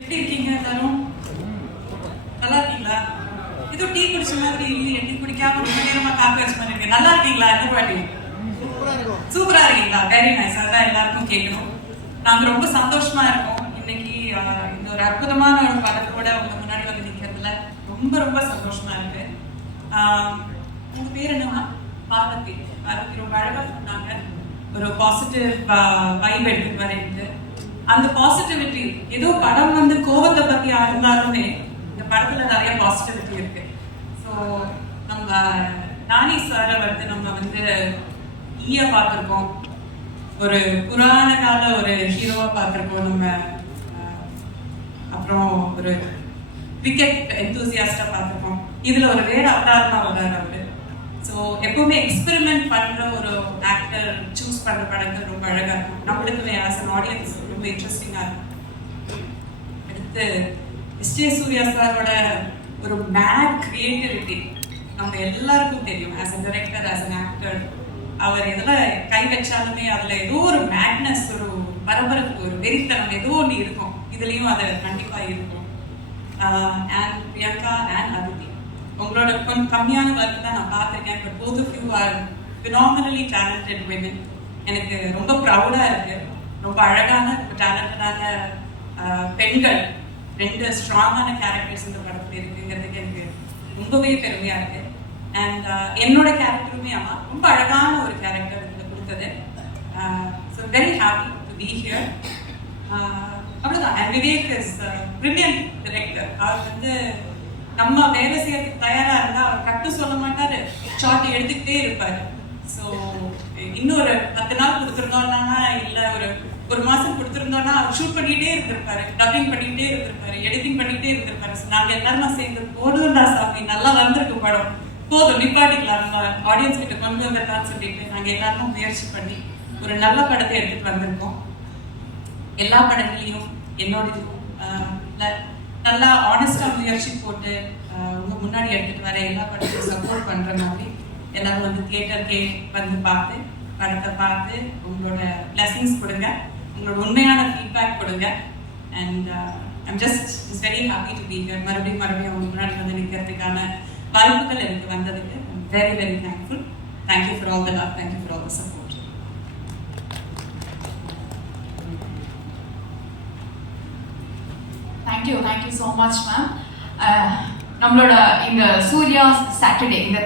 எப்படி இருக்கீங்க எல்லாரும்? நல்லா இருக்கீங்களா? ஏதோ டீ குடிச்ச மாதிரி இல்லையே, டீ குடிக்காம ரொம்ப நேரமா காப்பி வச்சு பண்ணிருக்கீங்க. நல்லா இருக்கீங்களா? என்ன பாட்டி சூப்பரா இருக்கீங்களா? Very nice. அதான் எல்லாருக்கும் கேட்கணும். நாங்க ரொம்ப சந்தோஷமா இருக்கோம். இன்னைக்கு இந்த ஒரு அற்புதமான ஒரு படத்தோட உங்க முன்னாடி வந்து நிக்கிறதுல ரொம்ப ரொம்ப சந்தோஷமா இருக்கு. உங்க பேர் என்னமா? பார்வதி. பார்வதி ரொம்ப அழகா சொன்னாங்க. ஒரு பாசிட்டிவ் வைப் எடுத்துட்டு வரேன். அந்த பாசிட்டிவிட்டி ஏதோ படம் வந்து கோவத்தை பத்தி இருந்தாலுமே இந்த படத்துல நிறைய பாசிட்டிவிட்டி இருக்கு. ஸோ நம்ம நானி சாரை வந்து நம்ம வந்து ஈயா பார்த்துருக்கோம், ஒரு புராண கால ஒரு ஹீரோவா பார்த்துருக்கோம் நம்ம, அப்புறம் ஒரு கிரிக்கெட் எந்தூசியாஸ்டா பார்த்துருக்கோம். இதுல ஒரு வேற அவதாரமா வர்றாரு அவரு. ஸோ எப்பவுமே எக்ஸ்பெரிமெண்ட் பண்ற ஒரு ஆக்டர் சூஸ் பண்ற படங்கள் ரொம்ப அழகா இருக்கும். நம்மளுக்குமே ஆஸ் அன் ஆடியன்ஸ் ரொம்ப இன்ட்ரெஸ்டிங்கா இருக்கும். அடுத்து எஸ்.ஜே. சூர்யா சாரோட ஒரு மேட் கிரியேட்டிவிட்டி நம்ம எல்லாருக்கும் தெரியும். As a director, as an actor, அவர் எதுல கை வச்சாலுமே அதுல ஏதோ ஒரு மேட்னஸ், ஒரு பரபரப்பு, ஒரு வெறித்தனம் ஏதோ ஒன்று இருக்கும். இதுலயும் அது கண்டிப்பா இருக்கும். அண்ட் பிரியங்கா அண்ட் அதிதி, உங்களோட கொஞ்சம் கம்மியான ஒர்க் தான் நான் பார்த்துருக்கேன். But both of you are phenomenally talented women. எனக்கு ரொம்ப ப்ரௌடா இருக்கு. ரொம்ப அழகான டேலண்டடான பெண்கள், ரெண்டு ஸ்ட்ராங்கான கேரக்டர்ஸ் இந்த படத்துல இருக்குங்கிறதுக்கு எனக்கு ரொம்பவே பெருமையா இருக்கு. அண்ட் என்னோட கேரக்டருமே அம்மா ரொம்ப அழகான ஒரு கேரக்டர் இதுல கொடுத்தது. So very happy to be here. அவ்வளோதான். And Vivek is brilliant director. அவர் வந்து நம்ம வேலை செய்யறதுக்கு தயாரா இருந்தா அவர் கட்டு சொல்ல மாட்டாரு, ஷார்ட் எடுத்துக்கிட்டே இருப்பாரு. ஸோ இன்னொரு 10 நாள் கொடுத்துருந்தோம்னா, இல்ல ஒரு மாசம் கொடுத்துருந்தோம்னா அவர் ஷூட் பண்ணிட்டே இருந்திருப்பாரு, டப்பிங் பண்ணிட்டே இருந்திருப்பாரு, எடிட்டிங் பண்ணிட்டே இருந்திருப்பாரு. நாங்க எல்லாரும் சேர்ந்து போதும்டா சாமி, நல்லா வந்திருக்கு படம், போதும் நிப்பாட்டிக்கலாம், நம்ம ஆடியன்ஸ் கிட்ட கொண்டு வந்துடலாம்னு சொல்லிட்டு நாங்க எல்லாருக்கும் முயற்சி பண்ணி ஒரு நல்ல படத்தை எடுத்துட்டு வந்திருக்கோம். எல்லா படங்களையும் என்னோட நல்லா ஆனஸ்டா முயற்சி போட்டு உங்க முன்னாடி எடுத்துட்டு வர எல்லா படத்தையும் சப்போர்ட் பண்ற மாதிரி எல்லாரும் வந்து தியேட்டருக்கே வந்து பார்த்து படத்தை பார்த்து உங்களோட பிளஸிங்ஸ் கொடுங்க, உங்களோட உண்மையான ஃபீட்பேக் கொடுங்க. And I'm just very happy to be here. மறுபடியும் உங்க முன்னாடி வந்து நிற்கிறதுக்கான வாய்ப்புகள் எனக்கு வந்ததுக்கு very very thankful. Thank you for all the love, thank you for all the support. Thank you so much, ma'am. நம்மளோட இந்த சூர்யா சாட்டர்டே இந்த